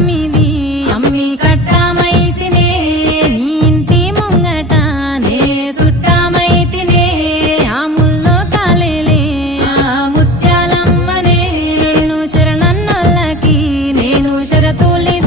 మీది అమ్మి కట్టమైసినే నీ ఇంటి ముంగట నే సుట్టమైతినే ఆ ముల్లో కాలేలే ఆ ముత్యాలమ్మనే నిన్ను శరణన్నోళ్ళకి నేను శరతులి